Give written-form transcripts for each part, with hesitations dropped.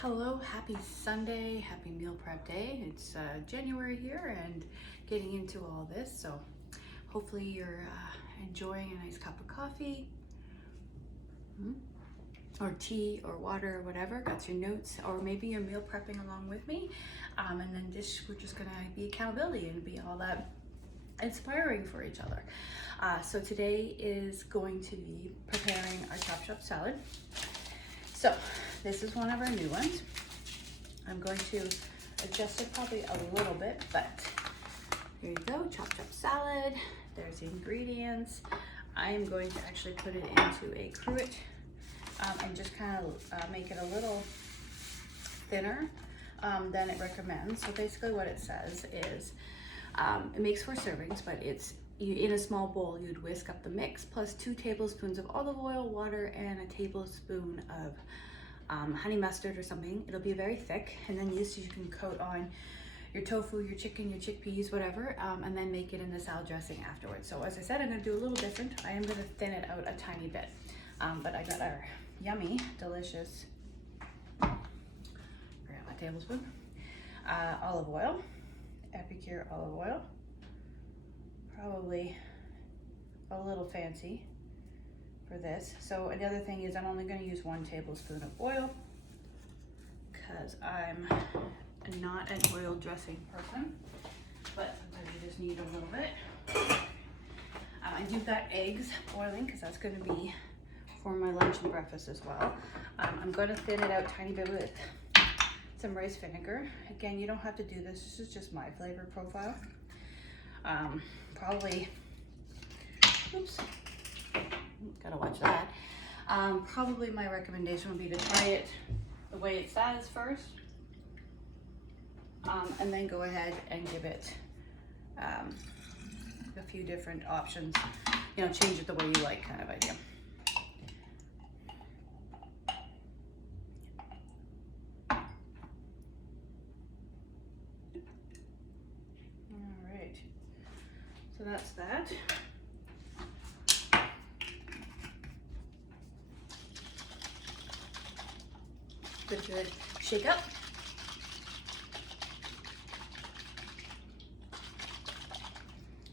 Hello, happy Sunday, happy meal prep day. It's January here and getting into all this, so hopefully you're enjoying a nice cup of coffee or tea or water or whatever, got your notes, or maybe you're meal prepping along with me, and then we're just gonna be accountability and be all that inspiring for each other. So today is going to be preparing our Chop Shop salad. So this is one of our new ones. I'm going to adjust it probably a little bit, but here you go, Chop Shop salad. There's the ingredients. I am going to actually put it into a cruet and just kind of make it a little thinner than it recommends. So basically what it says is, it makes 4 servings, but in a small bowl, you'd whisk up the mix plus 2 tablespoons of olive oil, water, and a tablespoon of honey mustard or something. It'll be very thick, and then you can coat on your tofu, your chicken, your chickpeas, whatever, and then make it in the salad dressing afterwards. So as I said, I'm gonna do a little different. I am gonna thin it out a tiny bit, but I got our yummy, delicious, forgot my tablespoon, olive oil, Epicure olive oil. Probably a little fancy for this. So another thing is I'm only going to use 1 tablespoon of oil because I'm not an oil dressing person, but sometimes you just need a little bit. I do got eggs boiling because that's going to be for my lunch and breakfast as well. I'm going to thin it out a tiny bit with some rice vinegar. Again, you don't have to do this. This is just my flavor profile. Probably, oops, gotta watch that. Probably my recommendation would be to try it the way it says first, and then go ahead and give it a few different options. You know, change it the way you like, kind of idea. So that's that. Good shake up.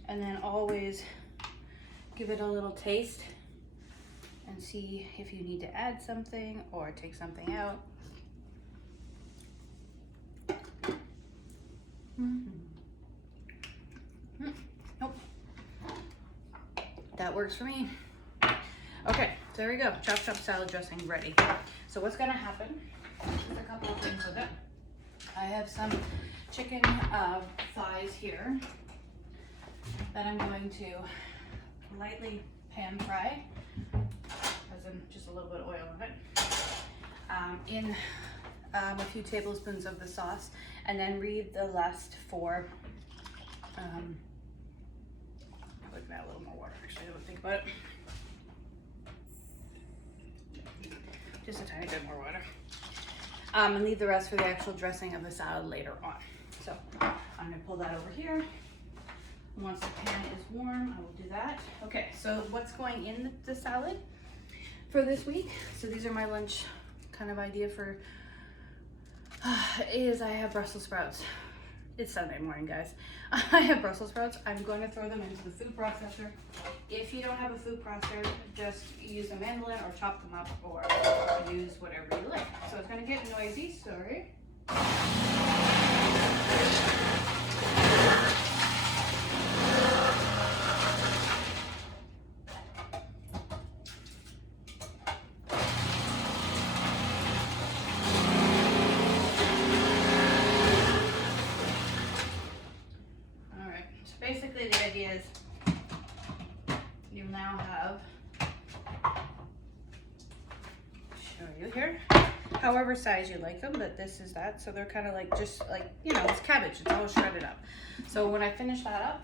And then always give it a little taste and see if you need to add something or take something out. Nope. That works for me. Okay, so there we go. Chop Shop salad dressing ready. So what's gonna happen, there's a couple of things with it. I have some chicken thighs here that I'm going to lightly pan fry, as in just a little bit of oil in it, in a few tablespoons of the sauce, and then read the last 4. Probably add a little more water, actually, I don't think about it. Just a tiny bit more water. And leave the rest for the actual dressing of the salad later on. So I'm gonna pull that over here. Once the pan is warm, I will do that. Okay, so what's going in the salad for this week? So these are my lunch kind of idea for, is I have Brussels sprouts. It's Sunday morning, guys. I have Brussels sprouts. I'm going to throw them into the food processor. If you don't have a food processor, just use a mandolin or chop them up or use whatever you like. So it's going to get noisy, sorry. Basically, the idea is you now have, show you here, however size you like them, but this is that. So they're kind of like, just like, you know, it's cabbage, it's all shredded up. So when I finish that up,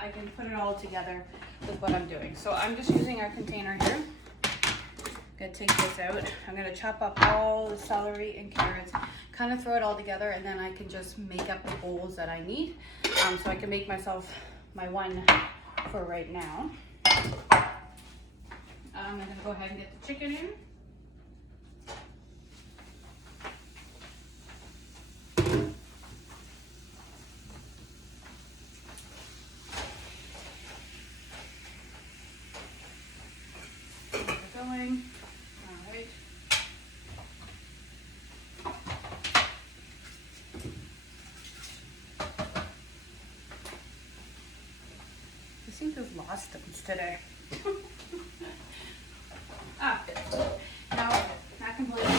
I can put it all together with what I'm doing. So I'm just using our container here. I'm gonna take this out. I'm gonna chop up all the celery and carrots, kind of throw it all together, and then I can just make up the bowls that I need. So I can make myself my one for right now. I'm gonna go ahead and get the chicken in. Going. All right. I seem to have lost them today. Ah, no, not completely.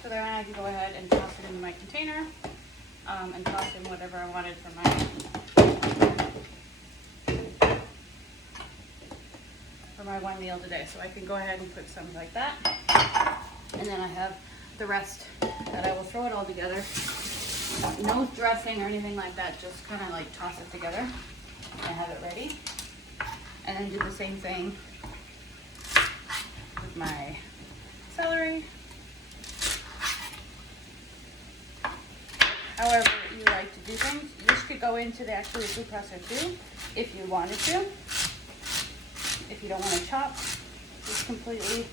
So then I can go ahead and toss it into my container, and toss in whatever I wanted for my one meal today. So I can go ahead and put some like that, and then I have the rest that I will throw it all together. No dressing or anything like that, just kind of like toss it together and have it ready. And then do the same thing with my celery. However you like to do things. This could go into the actual food processor too, if you wanted to. If you don't want to chop, it's completely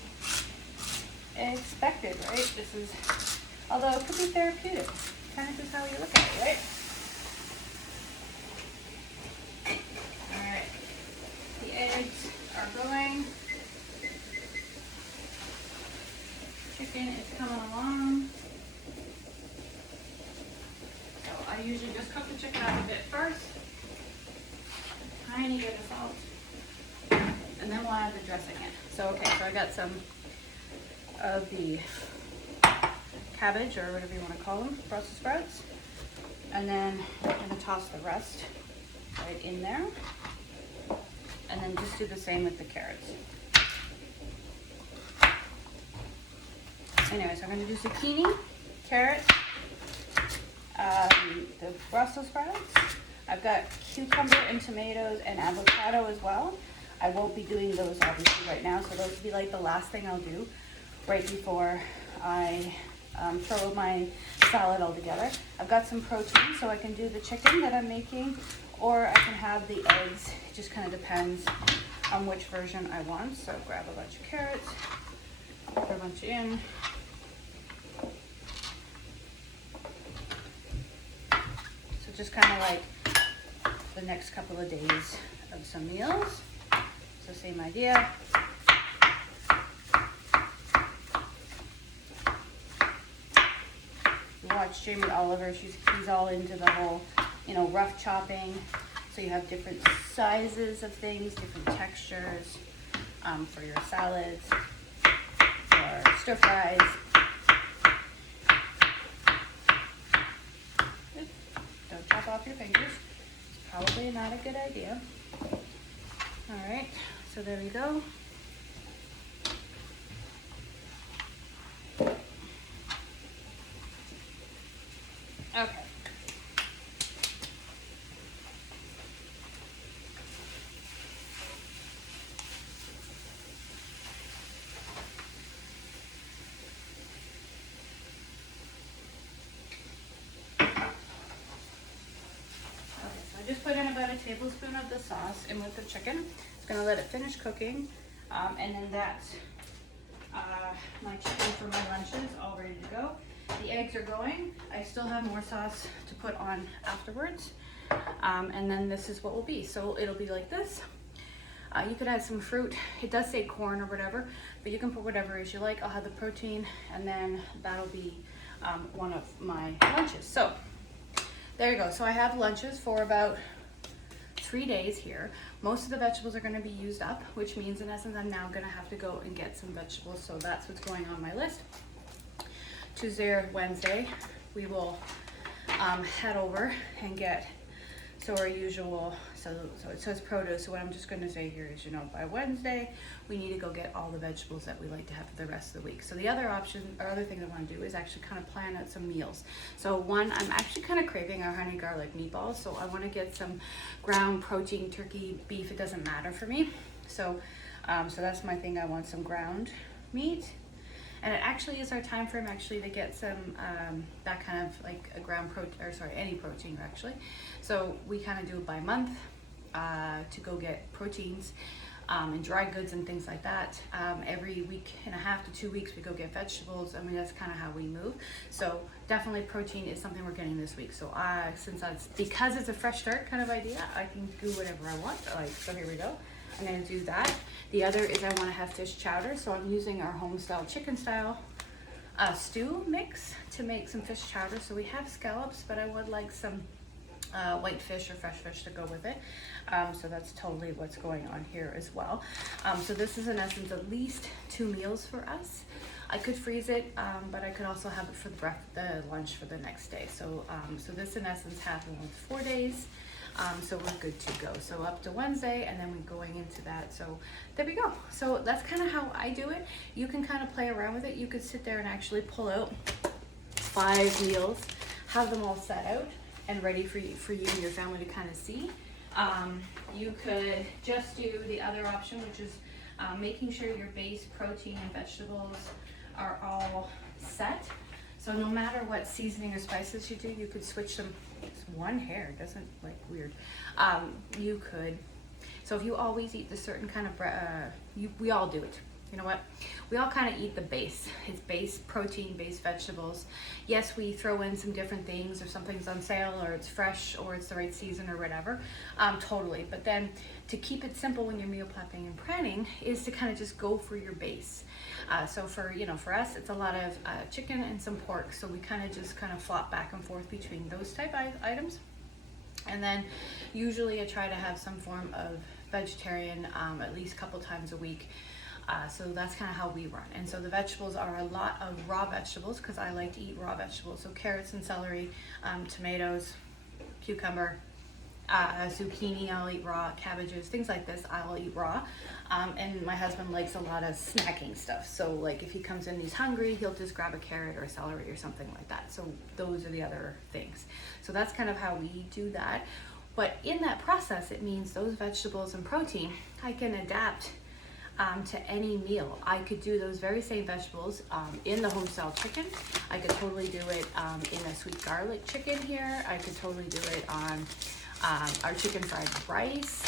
expected, right? This is, although it could be therapeutic, kind of just how you look at it, right? All right, the eggs are going. Chicken is coming along. I usually just cook the chicken up a bit first, tiny bit of salt, and then we'll add the dressing in. So okay, so I got some of the cabbage, or whatever you want to call them, Brussels sprouts, and then I'm going to toss the rest right in there, and then just do the same with the carrots. Anyway, so I'm going to do zucchini, carrots, the Brussels sprouts. I've got cucumber and tomatoes and avocado as well. I won't be doing those obviously right now, so those will be like the last thing I'll do right before I throw my salad all together. I've got some protein, so I can do the chicken that I'm making, or I can have the eggs. It just kind of depends on which version I want. So grab a bunch of carrots, put a bunch in. Just kind of like the next couple of days of some meals. So same idea. You watch Jamie Oliver, he's all into the whole, rough chopping. So you have different sizes of things, different textures for your salads or stir fries. Chop off your fingers. It's probably not a good idea. All right, so there we go. Okay. Just put in about a tablespoon of the sauce in with the chicken. It's gonna let it finish cooking. And then that's my chicken for my lunches all ready to go. The eggs are going. I still have more sauce to put on afterwards. And then this is what will be. So it'll be like this. You could add some fruit. It does say corn or whatever, but you can put whatever as you like. I'll have the protein, and then that'll be one of my lunches. So there you go. So I have lunches for about 3 days here. Most of the vegetables are gonna be used up, which means in essence I'm now gonna have to go and get some vegetables. So that's what's going on my list. Tuesday or Wednesday, we will head over and get, so our usual, so it says produce. So what I'm just gonna say here is, you know, by Wednesday, we need to go get all the vegetables that we like to have for the rest of the week. So the other option, or other thing I wanna do is actually kind of plan out some meals. So one, I'm actually kind of craving our honey garlic meatballs. So I wanna get some ground protein, turkey, beef, it doesn't matter for me. So, so that's my thing, I want some ground meat. And it actually is our time frame actually to get some, that kind of like a ground protein, or sorry, any protein actually. So we kind of do it by month to go get proteins and dry goods and things like that. Every week and a half to 2 weeks we go get vegetables. I mean, that's kind of how we move. So definitely protein is something we're getting this week. So because it's a fresh start kind of idea, I can do whatever I want. Like, so here we go. I'm gonna do that. The other is I wanna have fish chowder. So I'm using our home style chicken style stew mix to make some fish chowder. So we have scallops, but I would like some white fish or fresh fish to go with it. So that's totally what's going on here as well. So this is in essence at least 2 meals for us. I could freeze it, but I could also have it for the lunch for the next day. So, so this in essence happens with 4 days. So we're good to go. So up to Wednesday, and then we're going into that. So there we go. So that's kind of how I do it. You can kind of play around with it. You could sit there and actually pull out 5 meals, have them all set out and ready for you and your family to kind of see. You could just do the other option, which is making sure your base protein and vegetables are all set. So no matter what seasoning or spices you do, you could switch them. It's one hair, doesn't like weird. You could. So if you always eat the certain kind of we all do it. You know what? We all kind of eat the base. It's base protein, base vegetables. Yes, we throw in some different things, or something's on sale, or it's fresh, or it's the right season, or whatever. Totally. But then to keep it simple when you're meal prepping and planning is to kind of just go for your base. So for us, it's a lot of chicken and some pork. So we kind of flop back and forth between those type items. And then usually I try to have some form of vegetarian at least a couple times a week. So that's kind of how we run. And so the vegetables are a lot of raw vegetables because I like to eat raw vegetables. So carrots and celery, tomatoes, cucumber, zucchini I'll eat raw, cabbages, things like this I'll eat raw. And my husband likes a lot of snacking stuff. So like if he comes in, he's hungry, he'll just grab a carrot or a celery or something like that. So those are the other things. So that's kind of how we do that. But in that process, it means those vegetables and protein, I can adapt to any meal. I could do those very same vegetables in the home style chicken. I could totally do it in a sweet garlic chicken here. I could totally do it on our chicken fried rice.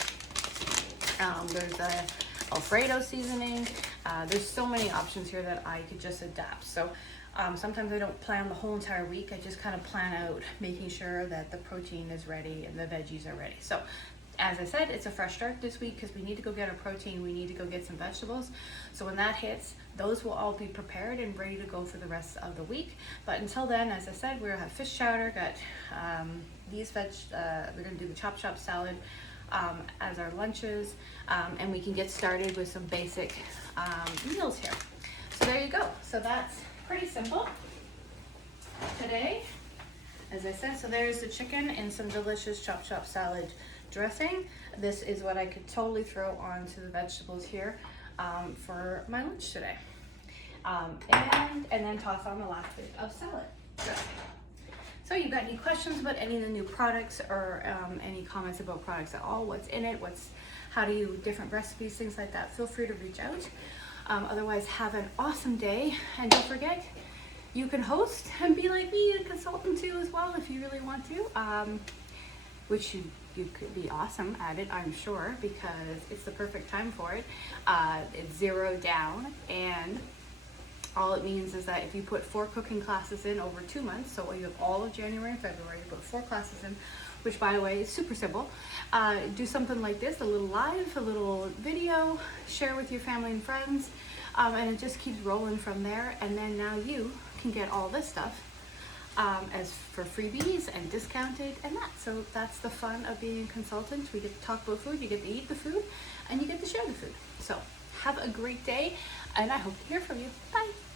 There's a Alfredo seasoning. There's so many options here that I could just adapt. So sometimes I don't plan the whole entire week. I just kind of plan out making sure that the protein is ready and the veggies are ready. So as I said, it's a fresh start this week because we need to go get our protein. We need to go get some vegetables. So when that hits, those will all be prepared and ready to go for the rest of the week. But until then, as I said, we'll have fish chowder, got these we're gonna do the chop salad as our lunches, and we can get started with some basic meals here. So there you go. So that's pretty simple today. As I said, so there's the chicken and some delicious chop salad dressing. This is what I could totally throw onto the vegetables here for my lunch today. And then toss on the last bit of salad dressing. So you got any questions about any of the new products or any comments about products at all? What's in it? How do you, different recipes, things like that? Feel free to reach out. Otherwise, have an awesome day. And don't forget, you can host and be like me, a consultant too as well if you really want to, which you could be awesome at it, I'm sure, because it's the perfect time for it. It's 0 down, and all it means is that if you put 4 cooking classes in over 2 months, so you have all of January and February, you put 4 classes in, which by the way is super simple. Do something like this, a little live, a little video, share with your family and friends, and it just keeps rolling from there. And then now you can get all this stuff as for freebies and discounted and that. So that's the fun of being a consultant. We get to talk about food, you get to eat the food, and you get to share the food. So have a great day, and I hope to hear from you. Bye.